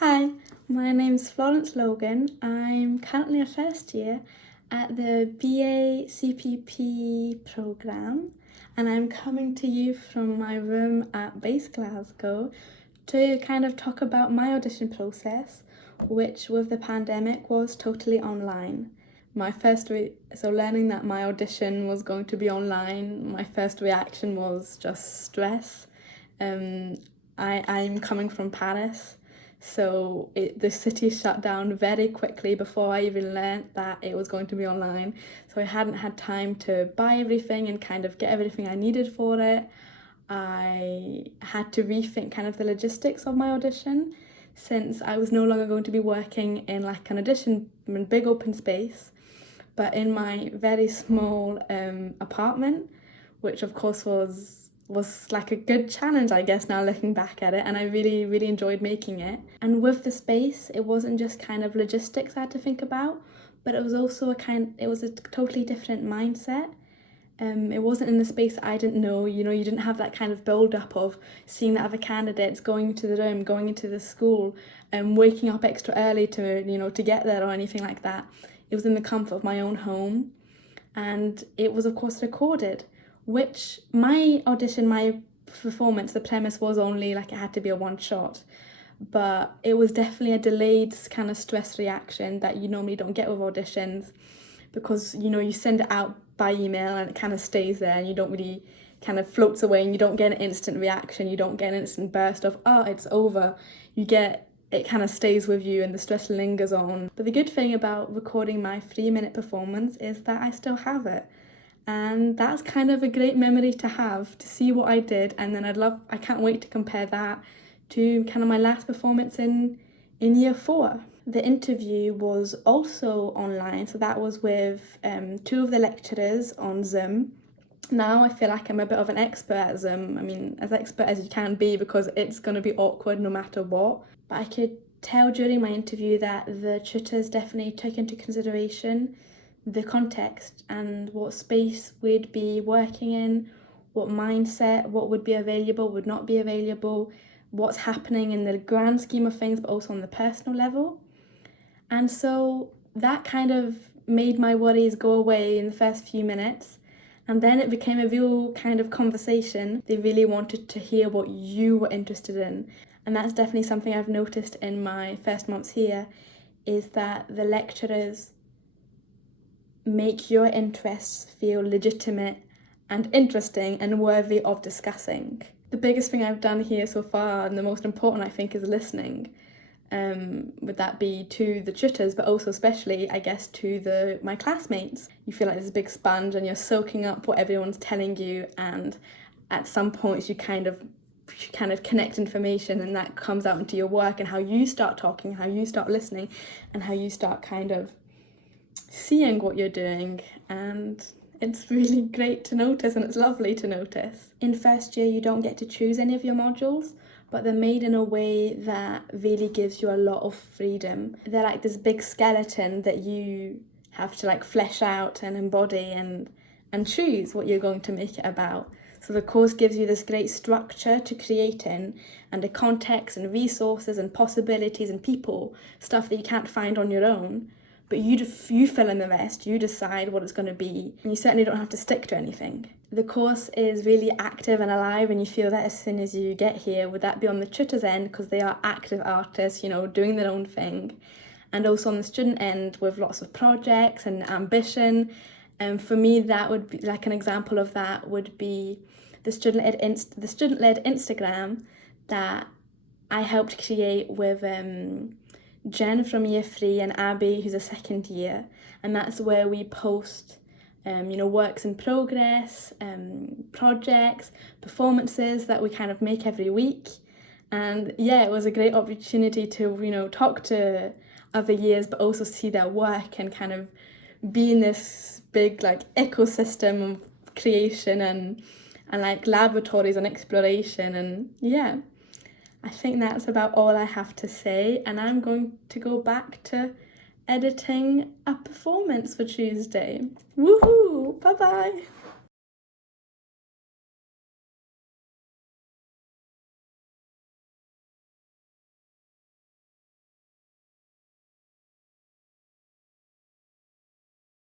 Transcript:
Hi, my name's Florence Logan. I'm currently a first year at the BA CPP programme, and I'm coming to you from my room at Base Glasgow to kind of talk about my audition process, which with the pandemic was totally online. So learning that my audition was going to be online, my first reaction was just stress. I'm coming from Paris, so the city shut down very quickly before I even learnt that it was going to be online. So I hadn't had time to buy everything and kind of get everything I needed for it. I had to rethink kind of the logistics of my audition since I was no longer going to be working in like an audition in a big open space, but in my very small apartment, which of course was like a good challenge, I guess, now looking back at it, and I really enjoyed making it. And with the space, it wasn't just kind of logistics I had to think about, but it was also it was a totally different mindset. It wasn't in a space I didn't know, you didn't have that kind of build up of seeing the other candidates, going into the room, going into the school, and waking up extra early to get there or anything like that. It was in the comfort of my own home, and it was of course recorded, which my audition, my performance, the premise was only like it had to be a one shot, but it was definitely a delayed kind of stress reaction that you normally don't get with auditions, because you send it out by email and it kind of stays there and you don't really kind of floats away, and you don't get an instant reaction, you don't get an instant burst of it's over. It kind of stays with you and the stress lingers on. But the good thing about recording my 3-minute performance is that I still have it, and that's kind of a great memory to have, to see what I did. And then I can't wait to compare that to kind of my last performance in year 4. The interview was also online, so that was with 2 of the lecturers on Zoom. Now I feel like I'm a bit of an expert at Zoom. I mean, as expert as you can be, because it's going to be awkward no matter what. But I could tell during my interview that the tutors definitely took into consideration the context and what space we'd be working in, what mindset, what would be available, would not be available, what's happening in the grand scheme of things, but also on the personal level. And so that kind of made my worries go away in the first few minutes. And then it became a real kind of conversation. They really wanted to hear what you were interested in. And that's definitely something I've noticed in my first months here, is that the lecturers make your interests feel legitimate and interesting and worthy of discussing. The biggest thing I've done here so far, and the most important I think, is listening. Would that be to the tutors, but also especially, I guess, to my classmates. You feel like there's a big sponge and you're soaking up what everyone's telling you, and at some points you kind of connect information, and that comes out into your work and how you start talking, how you start listening, and how you start kind of seeing what you're doing. And it's really great to notice, and it's lovely to notice. In first year you don't get to choose any of your modules, but they're made in a way that really gives you a lot of freedom. They're like this big skeleton that you have to like flesh out and embody and choose what you're going to make it about. So the course gives you this great structure to create in, and a context and resources and possibilities and people, stuff that you can't find on your own. But you fill in the rest, you decide what it's going to be, and you certainly don't have to stick to anything. The course is really active and alive, and you feel that as soon as you get here. Would that be on the tutors' end, because they are active artists, doing their own thing, and also on the student end with lots of projects and ambition. And for me, that would be like an example of that would be the student-led Instagram that I helped create with Jen from year 3 and Abby, who's a second year, and that's where we post works in progress, projects, performances that we kind of make every week. And yeah, it was a great opportunity to talk to other years, but also see their work and kind of be in this big like ecosystem of creation and like laboratories and exploration. And yeah, I think that's about all I have to say, and I'm going to go back to editing a performance for Tuesday. Woohoo! Bye-bye!